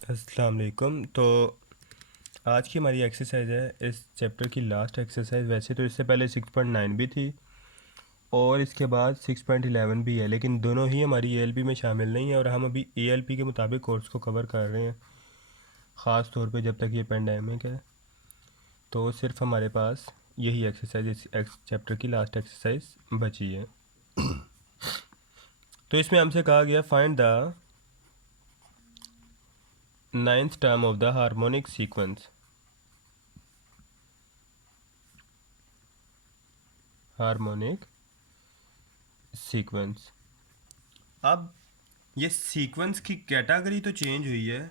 अस्सलाम वालेकुम। तो आज की हमारी एक्सरसाइज है इस चैप्टर की लास्ट एक्सरसाइज। वैसे तो इससे पहले 6.9 भी थी और इसके बाद 6.11 भी है, लेकिन दोनों ही हमारी एएलपी में शामिल नहीं है और हम अभी एएलपी के मुताबिक कोर्स को कवर कर रहे हैं। ख़ास तौर पे जब तक ये पेंडेमिक है तो सिर्फ हमारे पास यही एक्सरसाइज इस चैप्टर की लास्ट एक्सरसाइज बची है। तो इसमें हमसे कहा गया find the ninth term of the harmonic sequence. Harmonic sequence. अब ये सीक्वेंस की कैटेगरी तो चेंज हुई है,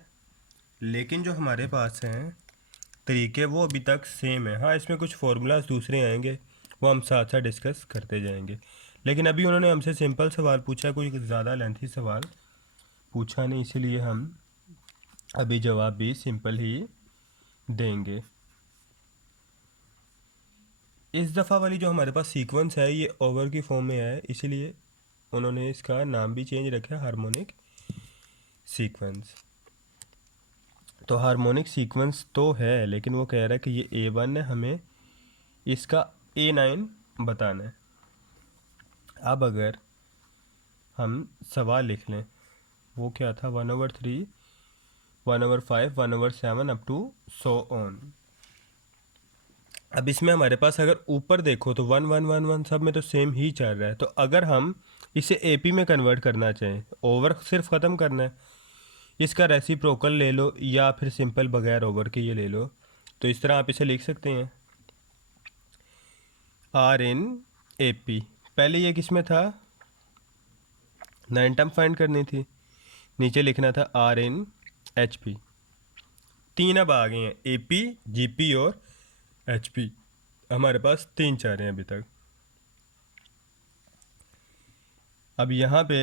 लेकिन जो हमारे पास हैं तरीके वो अभी तक सेम है। हाँ, इसमें कुछ फार्मूलाज दूसरे आएंगे, वो हम साथ साथ डिस्कस करते जाएंगे। लेकिन अभी उन्होंने हमसे सिंपल सवाल पूछा, कोई ज़्यादा लेंथी सवाल पूछा नहीं, इसीलिए हम अभी जवाब भी सिंपल ही देंगे। इस दफ़ा वाली जो हमारे पास सीक्वेंस है ये ओवर की फॉर्म में है, इसीलिए उन्होंने इसका नाम भी चेंज रखा है हार्मोनिक सीक्वेंस। तो हार्मोनिक सीक्वेंस तो है, लेकिन वो कह रहा है कि ये A1 है, हमें इसका A9 बताना है। अब अगर हम सवाल लिख लें, वो क्या था, 1/3, 1/5, 1/7 अप टू सो ऑन। अब इसमें हमारे पास अगर ऊपर देखो तो 1 1 1 1 सब में तो सेम ही चल रहा है। तो अगर हम इसे एपी में कन्वर्ट करना चाहें, ओवर सिर्फ ख़त्म करना है, इसका रेसिप्रोकल ले लो या फिर सिंपल बगैर ओवर के ये ले लो, तो इस तरह आप इसे लिख सकते हैं आर इन ए पी। पहले ये किस में था, 9 टर्म फाइंड करनी थी, नीचे लिखना था आर इन एच पी। तीन अब आ गए हैं, ए पी, जी पी और एच पी। हमारे पास तीन चार हैं अभी तक। अब यहाँ पे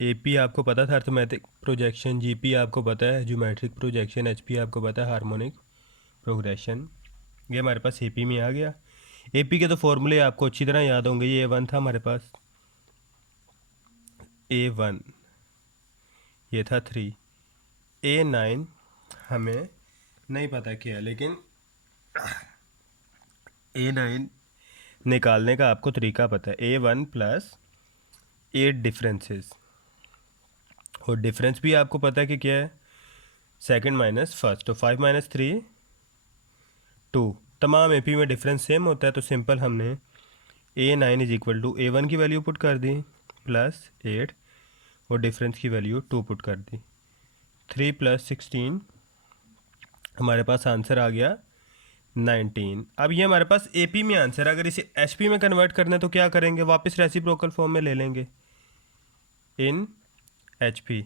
ए पी आपको पता था अर्थमेटिक प्रोजेक्शन, जी पी आपको पता है ज्योमेट्रिक प्रोजेक्शन, एच पी आपको पता है हार्मोनिक प्रोग्रेशन। ये हमारे पास ए पी में आ गया। ए पी के तो फॉर्मूले आपको अच्छी तरह याद होंगे। ये A1 था हमारे पास, A1, ये था 3, A9 हमें नहीं पता क्या है, लेकिन A9 निकालने का आपको तरीका पता है। A1 प्लस 8 डिफरेंसेस, और डिफरेंस भी आपको पता है कि क्या है, सेकंड माइनस फर्स्ट, तो 5 - 3 2। तमाम एपी में डिफरेंस सेम होता है, तो सिंपल हमने A9 is equal to A1 की वैल्यू पुट कर दी प्लस 8 और डिफरेंस की वैल्यू 2 पुट कर दी। 3 + 16 हमारे पास आंसर आ गया 19। अब ये हमारे पास एपी में आंसर, अगर इसे एचपी में कन्वर्ट करना है तो क्या करेंगे, वापस रेसिप्रोकल फॉर्म में ले लेंगे in HP.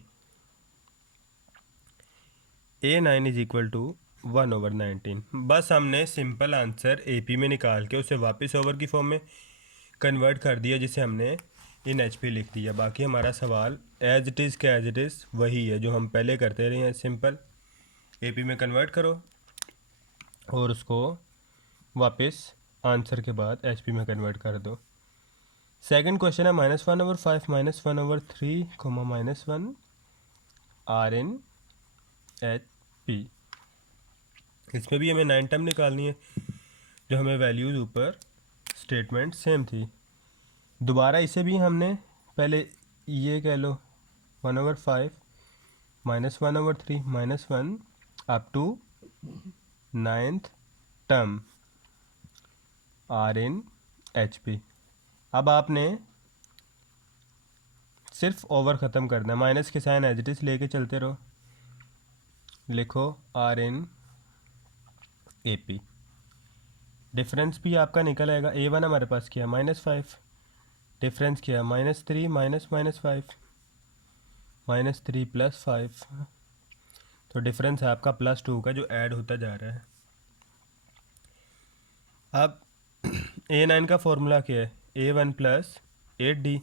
A9 is equal to 1/19। बस हमने सिंपल आंसर एपी में निकाल के उसे वापस ओवर की फॉर्म में कन्वर्ट कर दिया, जिसे हमने इन एचपी लिख दिया। बाकी हमारा सवाल एज इट इज़ का एज इट इज़ वही है जो हम पहले करते रहे हैं। सिंपल एपी में कन्वर्ट करो और उसको वापस आंसर के बाद एचपी में कन्वर्ट कर दो। सेकंड क्वेश्चन है -1/5 -1/3, -1 आर इन एच पी। इसमें भी हमें 9 टर्म निकालनी है, जो हमें वैल्यूज़ ऊपर स्टेटमेंट सेम थी। दोबारा इसे भी हमने पहले ये कह लो 1/5 -1/3 -1 up to 9th term are in H P. अब आपने सिर्फ ओवर ख़त्म करना है, माइनस के साइन एज इट इज़ लेके चलते रहो। लिखो are in A P. Difference भी आपका निकल आएगा। A1 हमारे पास क्या है, -5, डिफरेंस क्या है, -3 -5 -3 + 5, तो डिफरेंस है आपका +2 का जो ऐड होता जा रहा है। अब A9 का फॉर्मूला क्या है, A1 + 8D।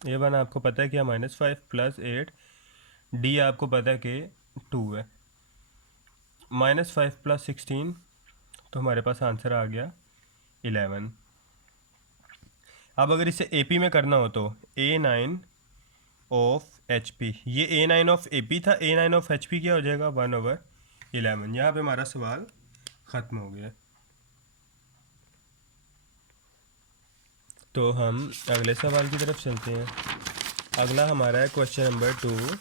A1 आपको पता है क्या, -5 + 8, D आपको पता है कि 2 है, -5 + 16, तो हमारे पास आंसर आ गया 11। अब अगर इसे AP में करना हो तो A9 ऑफ एच पी, ये ए नाइन ऑफ ए पी था, ए नाइन ऑफ एच पी क्या हो जाएगा 1/11। यहाँ पे हमारा सवाल ख़त्म हो गया। तो हम अगले सवाल की तरफ चलते हैं। अगला हमारा है क्वेश्चन नंबर 2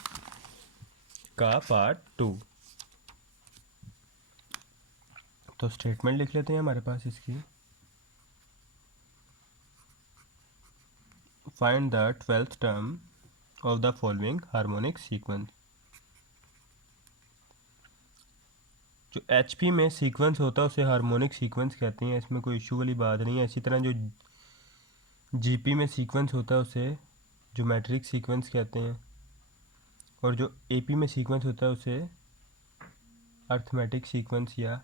का पार्ट 2। तो स्टेटमेंट लिख लेते हैं हमारे पास इसकी। Find the 12th term of the following harmonic sequence. जो एच पी में सीक्वेंस होता है उसे हार्मोनिक सीक्वेंस कहते हैं, इसमें कोई इशू वाली बात नहीं है। इसी तरह जो जी पी में सीक्वेंस होता है उसे ज्योमेट्रिक सीक्वेंस कहते हैं, और जो ए पी में सीक्वेंस होता है उसे अर्थमेटिक सीक्वेंस या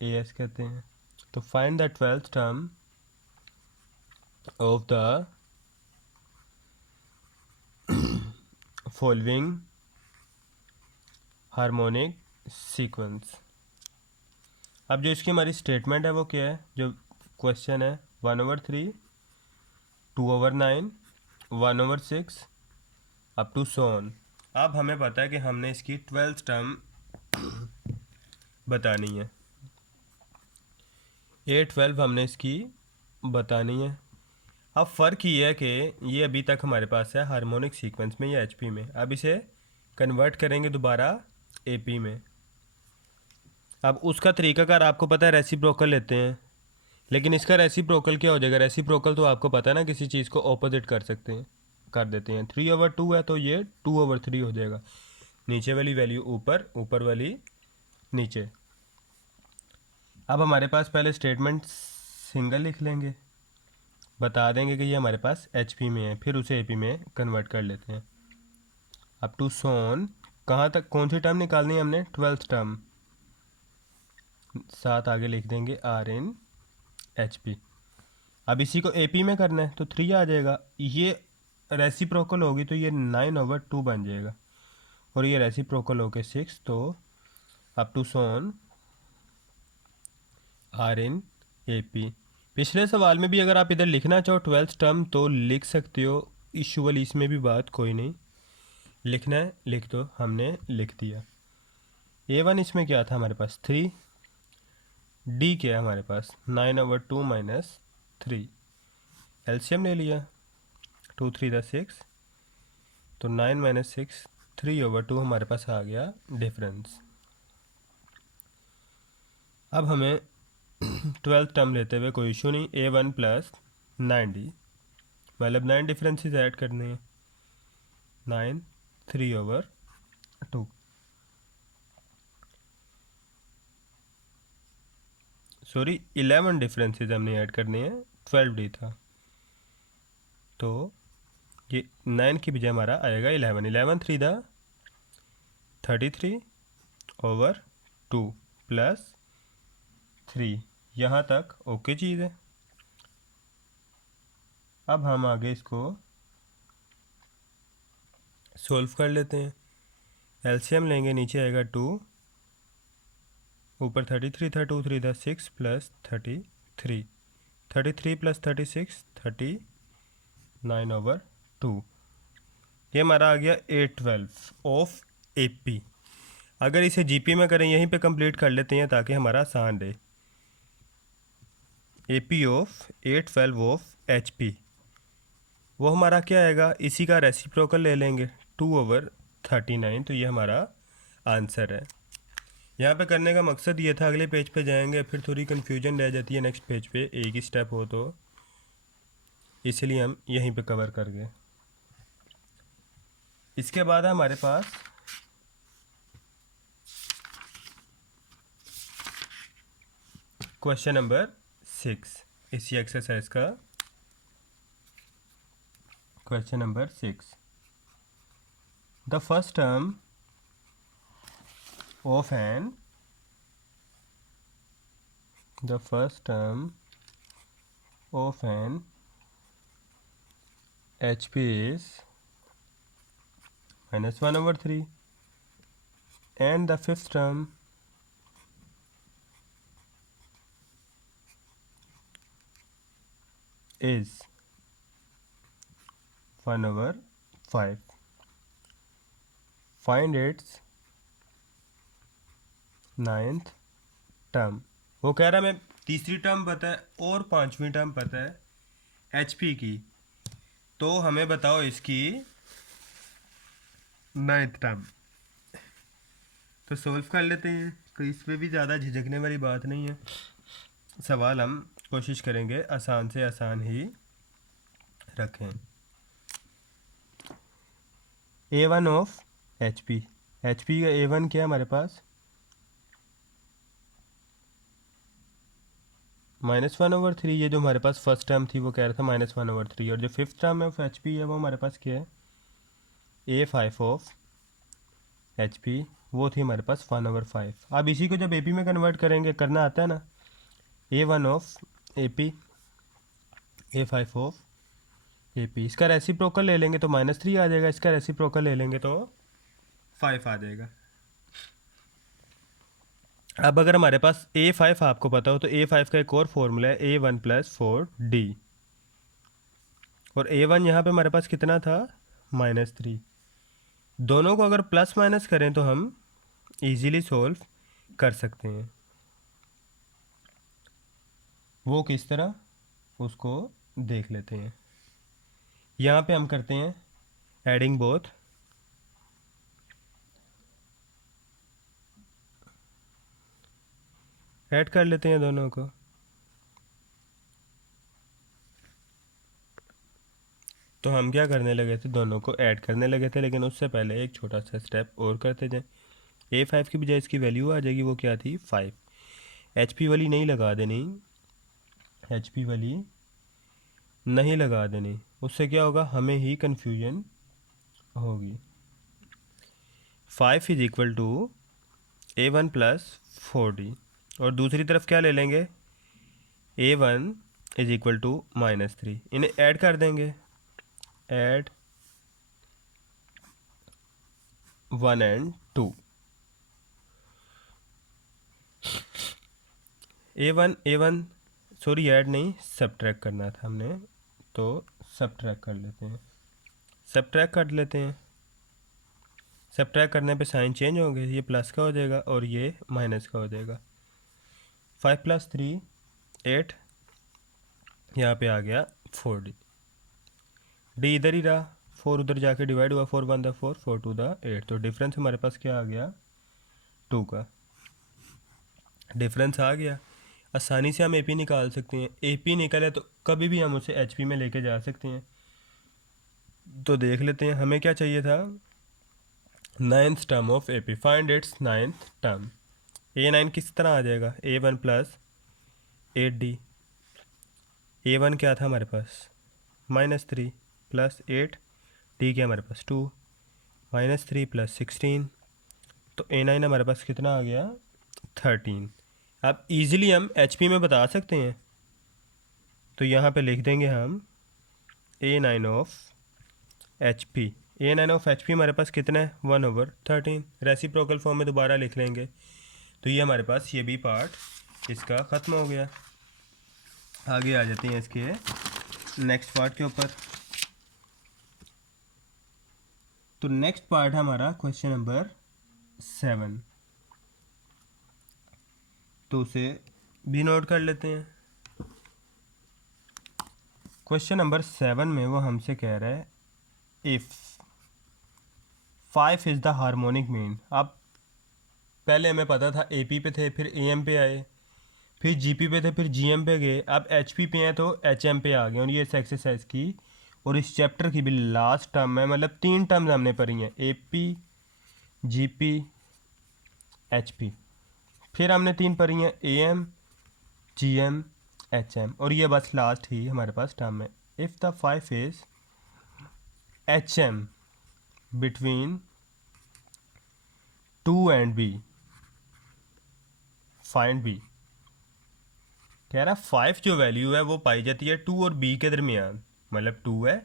ए एस कहते हैं। तो find the 12th term of the following harmonic sequence. अब जो इसकी हमारी स्टेटमेंट है वो क्या है, जो क्वेश्चन है 1/3, 2/9, 1/6 अप टू सो ऑन। अब हमें पता है कि हमने इसकी 12th टर्म बतानी है, A12 हमने इसकी बतानी है। अब फ़र्क ये है कि ये अभी तक हमारे पास है हार्मोनिक सीक्वेंस में या एचपी में। अब इसे कन्वर्ट करेंगे दोबारा एपी में। अब उसका तरीकाकार आपको पता है, रेसिप्रोकल लेते हैं। लेकिन इसका रेसिप्रोकल क्या हो जाएगा, रेसिप्रोकल तो आपको पता है ना, किसी चीज़ को ऑपोजिट कर सकते हैं, कर देते हैं। 3/2 है तो ये 2/3 हो जाएगा। नीचे वाली वैल्यू ऊपर, ऊपर वाली नीचे। अब हमारे पास पहले स्टेटमेंट सिंगल लिख लेंगे, बता देंगे कि ये हमारे पास एच में है, फिर उसे ए में कन्वर्ट कर लेते हैं। अप टू सोन कहाँ तक, कौन सी टर्म निकालनी है हमने, 12th टर्म। साथ आगे लिख देंगे आर इन एच पी। अब इसी को ए में करना है तो 3 आ जाएगा। ये रेसिप्रोकल होगी तो ये 9/2 बन जाएगा, और ये रेसिप्रोकल होके 6। तो अप टू सोन आर इन ए पी। पिछले सवाल में भी अगर आप इधर लिखना चाहो 12th टर्म तो लिख सकते हो, इशू वाली इसमें भी बात कोई नहीं। लिखना है लिख दो, हमने लिख दिया। A1 इसमें क्या था हमारे पास 3, डी क्या है हमारे पास 9/2 माइनस 3। एलसीएम ले लिया, 2 3 6, तो 9 माइनस 6, 3/2 हमारे पास आ गया डिफरेंस। अब हमें 12th टर्म लेते हुए कोई इशू नहीं, A1 प्लस 9D, मतलब 9 डिफरेंसेस ऐड करने हैं। 9 3/2, सॉरी 11 डिफरेंसेस हमने ऐड करने हैं, 12D था। तो ये 9 की बजाय हमारा आएगा 11। 11 3 दा 33/2 प्लस 3। यहाँ तक ओके चीज़ है। अब हम आगे इसको सोल्व कर लेते हैं। एलसीएम लेंगे, नीचे आएगा 2, ऊपर 33 था, 2 3 था 6 प्लस 33, 33 प्लस 36 39/2। ये हमारा आ गया A12 ऑफ AP। अगर इसे जीपी में करें, यहीं पे कंप्लीट कर लेते हैं ताकि हमारा आसान रहे। AP of A12 of HP, वो हमारा क्या आएगा, इसी का रेसिप्रोकल ले लेंगे 2/39। तो ये हमारा आंसर है। यहाँ पे करने का मकसद ये था, अगले पेज पे जाएंगे फिर थोड़ी कन्फ्यूजन रह जाती है नेक्स्ट पेज पे, एक ही स्टेप हो तो इसलिए हम यहीं पे कवर कर गए। इसके बाद हमारे पास क्वेश्चन नंबर 6, इसी एक्सरसाइज का question number 6। The first term of n the first term of an HP is -1/3, and the fifth term is 1/5। Find its ninth term. वो कह रहा मैं तीसरी टर्म पता है और पांचवी टर्म पता है एचपी की, तो हमें बताओ इसकी नाइन्थ टर्म। तो सॉल्व कर लेते हैं, तो इसमें भी ज़्यादा झिझकने वाली बात नहीं है। सवाल हम कोशिश करेंगे आसान से आसान ही रखें। A1 ऑफ HP, HP का A1 क्या है हमारे पास -1/3। ये जो हमारे पास फर्स्ट टर्म थी वो कह रहा था -1/3, और जो फिफ्थ टर्म है ऑफ HP है वो हमारे पास क्या है A5 ऑफ HP, वो थी हमारे पास 1/5। अब इसी को जब AP में कन्वर्ट करेंगे, करना आता है ना, A1 of AP, A5 of AP, इसका रेसिप्रोकल ले लेंगे तो -3 आ जाएगा, इसका रेसिप्रोकल ले लेंगे तो 5 आ जाएगा। अब अगर हमारे पास A5 आपको पता हो तो A5 का एक और फॉर्मूला है A1 + 4D, और A1 यहाँ पे हमारे पास कितना था -3। दोनों को अगर प्लस माइनस करें तो हम इजीली सॉल्व कर सकते हैं। वो किस तरह, उसको देख लेते हैं। यहाँ पे हम करते हैं एडिंग बोथ, ऐड कर लेते हैं दोनों को। तो हम क्या करने लगे थे, दोनों को ऐड करने लगे थे, लेकिन उससे पहले एक छोटा सा स्टेप और करते जाएं। A5 की बजाय इसकी वैल्यू आ जाएगी, वो क्या थी 5। HP वाली नहीं लगा देनी, HP वाली नहीं लगा देनी, उससे क्या होगा हमें ही कन्फ्यूजन होगी। 5 = A1 + 4D, और दूसरी तरफ क्या ले लेंगे A1 = -3, इन्हें ऐड कर देंगे, add 1 and 2। A1 sorry add नहीं, सब्ट्रैक्ट करना था हमने, तो सब्ट्रैक्ट कर लेते हैं, सब्ट्रैक्ट कर लेते हैं। सब्ट्रैक्ट करने पे साइन चेंज होंगे, ये प्लस का हो जाएगा और ये माइनस का हो जाएगा। 5 + 3 8, यहाँ पे आ गया 4D, D इधर ही रहा, 4 उधर जाके डिवाइड हुआ, 4 1 4, 4 2 8, तो डिफरेंस हमारे पास क्या आ गया 2 का डिफरेंस आ गया। आसानी से हम AP निकाल सकते हैं, AP निकले तो कभी भी हम उसे HP में लेके जा सकते हैं। तो देख लेते हैं हमें क्या चाहिए था, ninth term of AP, find its ninth term. A9 किस तरह आ जाएगा, A1 + 8D, A1 क्या था हमारे पास -3 + 8, D क्या हमारे पास 2, -3 + 16, तो A9 हमारे पास कितना आ गया 13। अब इजीली हम HP में बता सकते हैं, तो यहाँ पे लिख देंगे हम A9 of HP। A9 of HP हमारे पास कितना है 1/13, रेसिप्रोकल फॉर्म में दोबारा लिख लेंगे, तो ये हमारे पास ये भी पार्ट इसका ख़त्म हो गया। आगे आ जाते हैं इसके नेक्स्ट पार्ट के ऊपर। तो नेक्स्ट पार्ट है हमारा क्वेश्चन नंबर 7, तो उसे भी नोट कर लेते हैं। क्वेश्चन नंबर 7 में वो हमसे कह रहा है if 5 is the harmonic mean. अब पहले हमें पता था AP पे थे, फिर AM पे आए, फिर GP पे थे, फिर GM पे गए, अब HP पे हैं तो HM पे आ गए, और ये इस एक्सरसाइज की और इस चैप्टर की भी लास्ट टर्म है, मतलब 3 टर्म्स हमने पढ़ी हैं, AP GP HP, फिर हमने 3 पढ़ी हैं AM GM HM, और ये बस लास्ट ही हमारे पास टर्म है। If the 5 is HM between 2 and B, find B। कह रहा 5 जो वैल्यू है वो पाई जाती है 2 और B के दरमियान, मतलब 2 है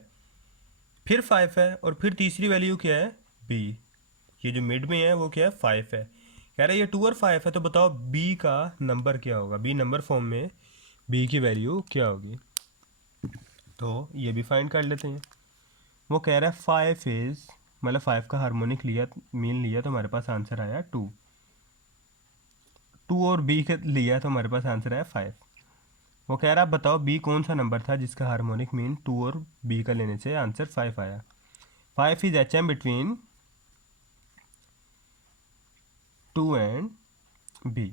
फिर 5 है और फिर तीसरी वैल्यू क्या है B, ये जो मिड में है वो क्या है 5 है। कह रहा है ये 2 और 5 है, तो बताओ B का नंबर क्या होगा, B नंबर फॉर्म में B की वैल्यू क्या होगी, तो ये भी फाइंड कर लेते हैं। वो कह रहा है 5 इज़ मतलब 5 का हार्मोनिक लिया, मीन लिया, तो हमारे पास आंसर आया 2। 2 और बी का लिया तो हमारे पास आंसर आया 5। वो कह रहा, आप बताओ बी कौन सा नंबर था जिसका हार्मोनिक मीन 2 और बी का लेने से आंसर 5 आया। 5 is H M between 2 and b.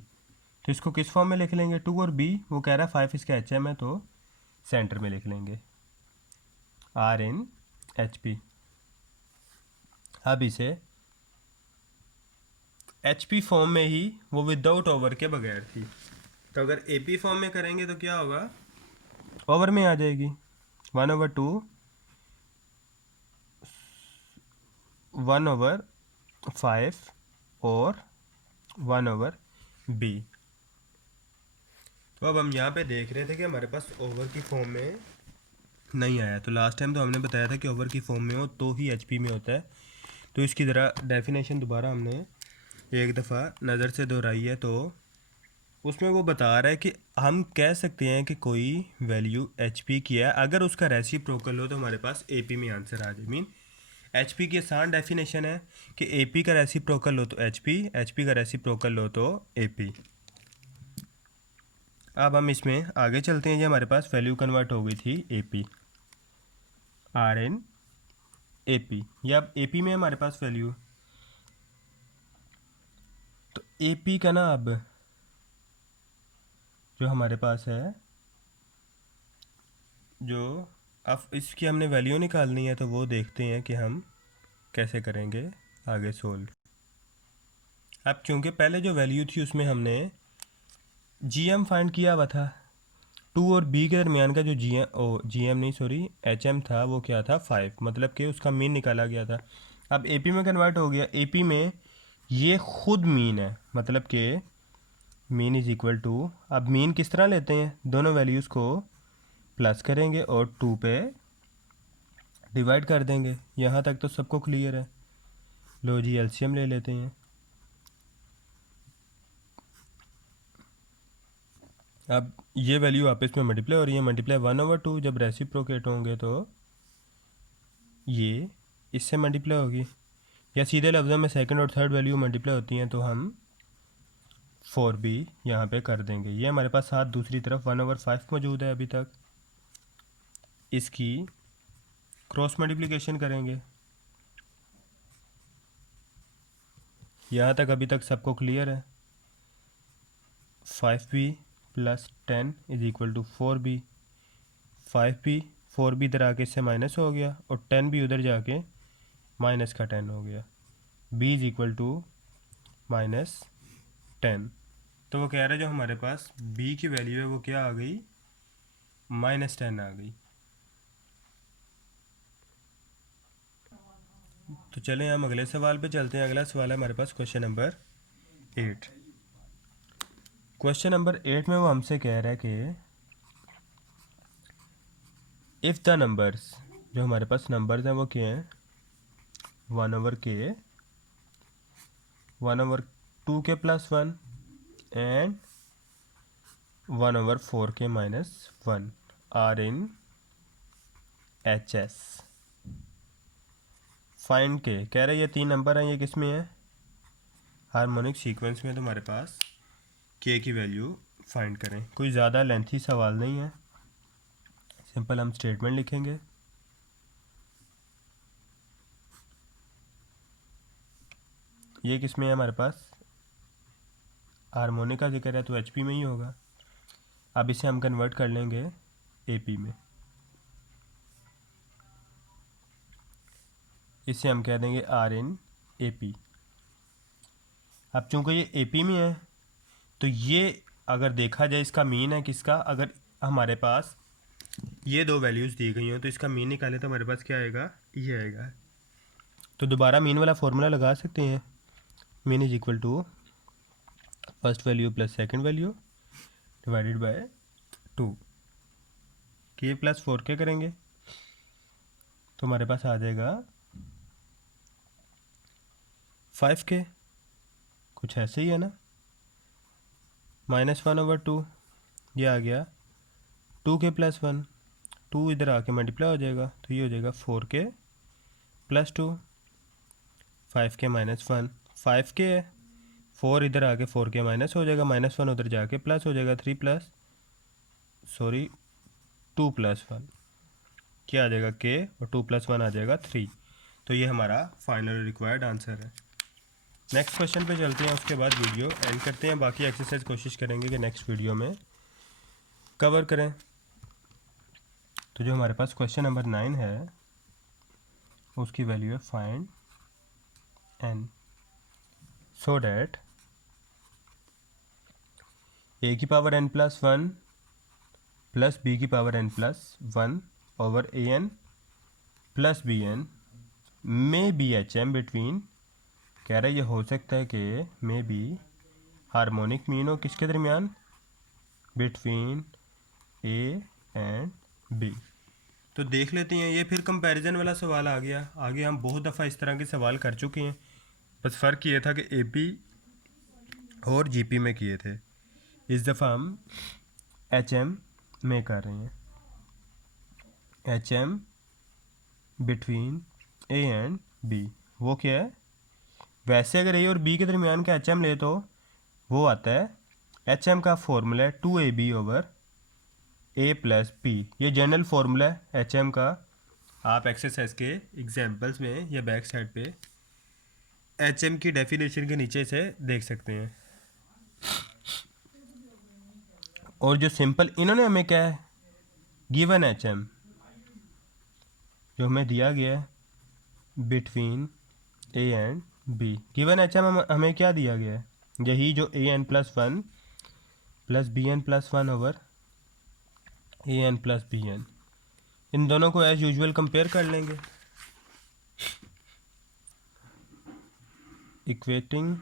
तो इसको किस फॉर्म में लिख लेंगे, 2 और बी। वो कह रहा है 5 इसका एच एम है, तो सेंटर में लिख लेंगे आर इन एच पी। अब इसे एच पी फॉर्म में ही, वो विदाउट ओवर के बगैर थी, तो अगर ए पी फॉर्म में करेंगे तो क्या होगा, ओवर में आ जाएगी। 1/2, 1/5 और 1/b। तो अब हम यहाँ पे देख रहे थे कि हमारे पास ओवर की फॉर्म में नहीं आया। तो लास्ट टाइम तो हमने बताया था कि ओवर की फॉर्म में हो तो ही एच पी में होता है। तो इसकी ज़रा डेफिनेशन दोबारा हमने एक दफ़ा नज़र से दोहराई है। तो उसमें वो बता रहा है कि हम कह सकते हैं कि कोई वैल्यू एच पी की है, अगर उसका रेसिप्रोकल हो तो हमारे पास ए पी में आंसर आ जाए। मीन एच पी की आसान डेफिनेशन है कि ए पी का रेसिप्रोकल हो तो एच पी का रेसिप्रोकल हो तो ए पी। अब हम इसमें आगे चलते हैं। जी हमारे पास वैल्यू कन्वर्ट हो गई थी A P, are in A P. या अब ए पी में हमारे पास वैल्यू, तो ए पी का ना अब जो हमारे पास है, जो अब इसकी हमने वैल्यू निकालनी है, तो वो देखते हैं कि हम कैसे करेंगे आगे सोल्व। अब चूँकि पहले जो वैल्यू थी उसमें हमने जी एम फाइंड किया हुआ था, 2 और बी के दरमियान का जो जी एम नहीं सॉरी एच एम था, वो क्या था 5, मतलब कि उसका मीन निकाला गया था। अब ए पी में कन्वर्ट हो गया। ए पी में ये खुद मीन है, मतलब कि मीन इज़ इक्वल टू, अब मीन किस तरह लेते हैं, दोनों वैल्यूज़ को प्लस करेंगे और 2 पे डिवाइड कर देंगे। यहाँ तक तो सबको क्लियर है। लो जी एलसीएम ले लेते हैं। अब ये वैल्यू आपस में मल्टीप्लाई हो रही है, मल्टीप्लाई 1/2, जब रेसिप्रोकेट होंगे तो ये इससे मल्टीप्लाई होगी, या सीधे लफ्ज़ों में सेकंड और थर्ड वैल्यू मल्टीप्लाई होती हैं, तो हम 4b यहाँ पे कर देंगे। ये हमारे पास साथ दूसरी तरफ 1/5 मौजूद है अभी तक, इसकी क्रॉस मल्टीप्लिकेशन करेंगे। यहाँ तक अभी तक सबको क्लियर है। 5b + 10 = 4b। 5b 4b इधर आके इससे माइनस हो गया, और 10 भी उधर जाके माइनस का 10 हो गया। b = -10। तो वो कह रहा है जो हमारे पास b की वैल्यू है वो क्या आ गई, -10 आ गई। तो चलें हम अगले सवाल पे चलते हैं। अगला सवाल है हमारे पास क्वेश्चन नंबर 8। क्वेश्चन नंबर 8 में वो हमसे कह रहा है कि इफ़ द नंबर्स, जो हमारे पास नंबर्स हैं वो क्या हैं, 1/k, 1/2k + 1 and 1/4k - 1 are in H S. Find k कह रहे हैं, ये 3 नंबर हैं, ये किस में है, हार्मोनिक सीक्वेंस में। तो हमारे पास के की वैल्यू फाइंड करें। कोई ज़्यादा लेंथी सवाल नहीं है, सिंपल हम स्टेटमेंट लिखेंगे। ये किस में है हमारे पास, हार्मोनिक का जिक्र है तो एच पी में ही होगा। अब इसे हम कन्वर्ट कर लेंगे ए पी में। इसे हम कह देंगे आर इन ए पी। अब चूंकि ये ए पी में है, तो ये अगर देखा जाए इसका मीन है किसका, अगर हमारे पास ये दो वैल्यूज़ दी गई हो तो इसका मीन निकाले तो हमारे पास क्या आएगा, ये आएगा। तो दोबारा मीन वाला फॉर्मूला लगा सकते हैं। Mean is equal to first value plus second value divided by 2। K + 4k करेंगे तो हमारे पास आ जाएगा 5k। कुछ ऐसे ही है ना, -1/2, ये आ गया 2k + 1। 2 इधर आके मल्टीप्लाई हो जाएगा, तो ये हो जाएगा 4k + 2। 5k माइनस 1, 5k है, 4 इधर आके 4k माइनस हो जाएगा, -1 उधर जाके प्लस हो जाएगा, 2 + 1 क्या आ जाएगा k, और 2 + 1 आ जाएगा 3। तो ये हमारा फाइनल रिक्वायर्ड आंसर है। नेक्स्ट क्वेश्चन पे चलते हैं, उसके बाद वीडियो एंड करते हैं। बाकी एक्सरसाइज कोशिश करेंगे कि नेक्स्ट वीडियो में कवर करें। तो जो हमारे पास क्वेश्चन नंबर 9 है उसकी वैल्यू है find n so that a की पावर n + 1 प्लस b की power n + 1 over an plus bn में बी HM बिटवीन, कह रहा है ये हो सकता है कि मे बी हार्मोनिक मीन हो किसके दरमियान, बिटवीन ए एंड बी। तो देख लेते हैं, ये फिर कंपैरिजन वाला सवाल आ गया। आगे हम बहुत दफ़ा इस तरह के सवाल कर चुके हैं, बस फ़र्क ये था कि AP और GP में किए थे। इस दफ़ा हम HM में कर रहे हैं, HM between A and B। वो क्या है, वैसे अगर A और B के दरमियान का HM ले तो वो आता है HM का फॉर्मूला है 2AB ओवर A + B। ये जनरल फार्मूला है HM का। आप एक्सरसाइज के एग्जांपल्स में या बैक साइड पे HM की डेफिनेशन के नीचे से देख सकते हैं। और जो सिंपल इन्होंने हमें क्या है, गिवन HM जो हमें दिया गया है between A and B, given HM हमें क्या दिया गया है, यही जो AN + 1 plus BN + 1 over AN + BN। इन दोनों को एज यूजुअल कंपेयर कर लेंगे, इक्वेटिंग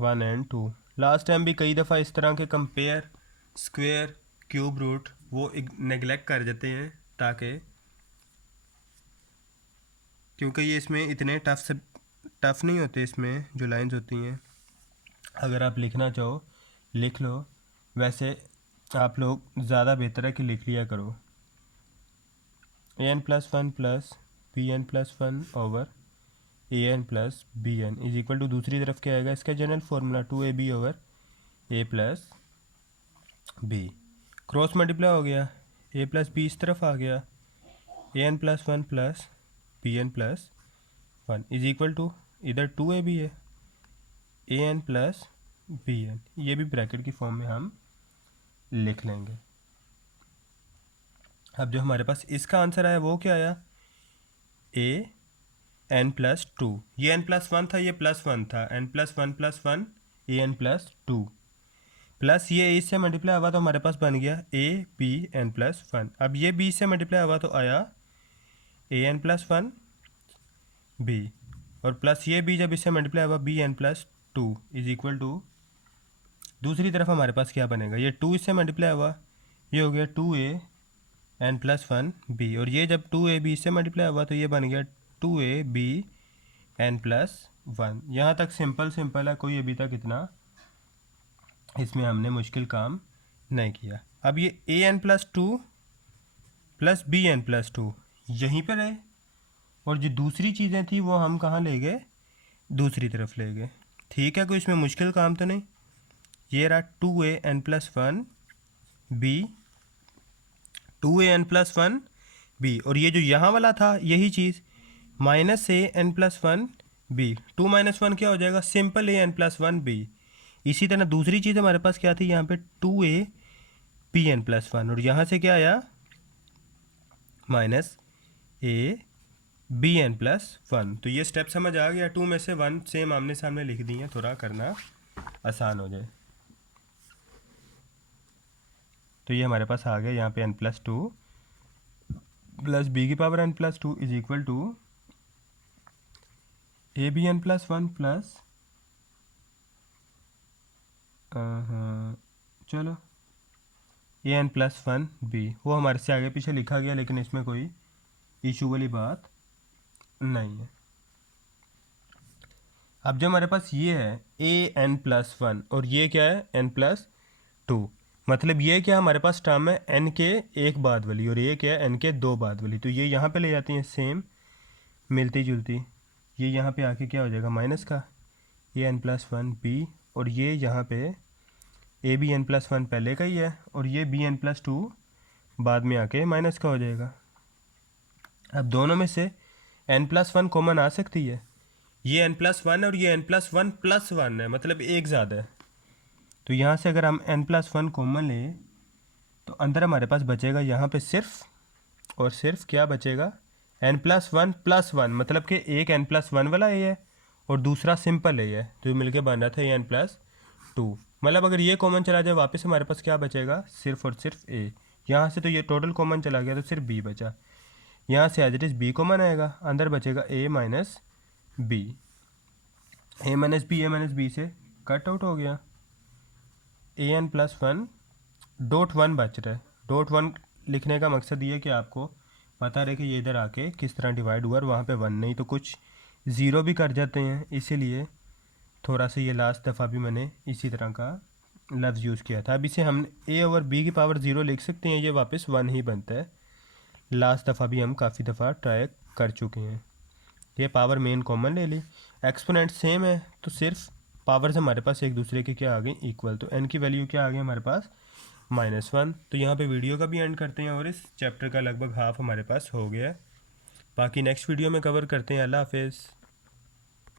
1 एंड 2। लास्ट टाइम भी कई दफ़ा इस तरह के कंपेयर, स्क्वायर, क्यूब रूट वो नेगलेक्ट कर जाते हैं, ताकि क्योंकि ये इसमें इतने टफ नहीं होते। इसमें जो लाइंस होती हैं अगर आप लिखना चाहो लिख लो, वैसे आप लोग ज़्यादा बेहतर है कि लिख लिया करो। AN + 1 plus BN + 1 over AN + BN is equal to, दूसरी तरफ क्या आएगा, इसका general formula 2AB over A + B। Cross multiply हो गया, A + B इस तरफ आ गया, AN + 1 plus BN + 1 is equal to, इधर 2AB है, AN + BN, ये भी ब्रैकेट की फॉर्म में हम लिख लेंगे। अब जो हमारे पास इसका आंसर आया वो क्या आया, AN + 2। ये n + 1 था, ये +1 था, n + 1 + 1 AN + 2 प्लस ये A से मल्टीप्लाई हुआ तो हमारे पास बन गया ABN + 1। अब ये B से मल्टीप्लाई हुआ तो आया AN + 1 B, और प्लस ये B जब इससे मल्टीप्लाई हुआ BN + 2 इज इक्वल टू, दूसरी तरफ हमारे पास क्या बनेगा, ये 2 इससे मल्टीप्लाई हुआ, ये हो गया 2AN + 1 B, और ये जब 2AB से मल्टीप्लाई हुआ तो ये बन गया 2ABN + 1। यहाँ तक सिंपल है, कोई अभी तक इतना इसमें हमने मुश्किल काम नहीं किया। अब ये AN + 2 प्लस BN + 2 यहीं पर है, और जो दूसरी चीज़ें थी वो हम कहाँ ले गए, दूसरी तरफ ले गए। ठीक है, कोई इसमें मुश्किल काम तो नहीं। ये रहा 2AN + 1 B, 2AN + 1 B, और ये जो यहाँ वाला था यही चीज़ -AN + 1 B, 2 - 1 क्या हो जाएगा, सिंपल AN + 1 B। इसी तरह दूसरी चीज़ हमारे पास क्या थी, यहाँ पे 2ABN + 1, और यहाँ से क्या आया -ABN + 1। तो ये स्टेप समझ आ गया, 2 में से 1 सेम आमने सामने लिख दिए, थोड़ा करना आसान हो जाए। तो ये हमारे पास आ गया यहाँ पे n + 2 प्लस B की power n + 2 is equal to ABN + 1 plus, चलो AN + 1 B, वो हमारे से आगे पीछे लिखा गया, लेकिन इसमें कोई इशू वाली बात नहीं है। अब जो हमारे पास ये है AN + 1 और ये क्या है n + 2, मतलब ये क्या हमारे पास टर्म है n के एक बाद वाली, और ये क्या है n के दो बाद वाली, तो ये यहाँ पे ले जाते हैं सेम मिलती जुलती, ये यहाँ पे आके क्या हो जाएगा माइनस का A N plus one b, और ये यहाँ पे A B N plus one पहले का ही है और ये बी एन प्लस टू बाद में आके माइनस का हो जाएगा। अब दोनों में से एन प्लस वन कॉमन आ सकती है, ये एन प्लस वन और ये एन प्लस वन है, मतलब एक ज़्यादा है। तो यहाँ से अगर हम एन प्लस वन कॉमन लें तो अंदर हमारे पास बचेगा यहाँ पे सिर्फ और सिर्फ क्या बचेगा, एन प्लस वन, मतलब कि एक एन प्लस वन वाला ए है और दूसरा सिंपल ए है, तो मिलके बन रहा था एन प्लस टू। मतलब अगर ये कॉमन चला जाए वापस हमारे पास क्या बचेगा, सिर्फ और सिर्फ ए। यहाँ से तो ये टोटल कॉमन चला गया तो सिर्फ बी बचा, यहाँ से as it is B common आएगा, अंदर बचेगा A minus B, A minus B से कट आउट हो गया, A N plus one dot one बच रहा है। डॉट वन लिखने का मकसद ये है कि आपको पता रहे कि ये इधर आके किस तरह डिवाइड हुआ और वहाँ पे वन, नहीं तो कुछ ज़ीरो भी कर जाते हैं, इसीलिए थोड़ा सा ये लास्ट दफ़ा भी मैंने इसी तरह का लफ्ज़ यूज़ किया था। अब इसे हम ए ओवर बी की पावर ज़ीरो लिख सकते हैं, ये वापस वन ही बनता है। लास्ट दफ़ा भी हम काफ़ी दफ़ा ट्राई कर चुके हैं। ये पावर मेन कॉमन ले ली, एक्सपोनेंट सेम है तो सिर्फ पावर्स हमारे पास एक दूसरे के क्या आ गई इक्वल, तो एन की वैल्यू क्या आ गई हमारे पास -1। तो यहाँ पे वीडियो का भी एंड करते हैं और इस चैप्टर का लगभग हाफ हमारे पास हो गया है। बाकी नेक्स्ट वीडियो में कवर करते हैं। अल्लाह हाफिज़।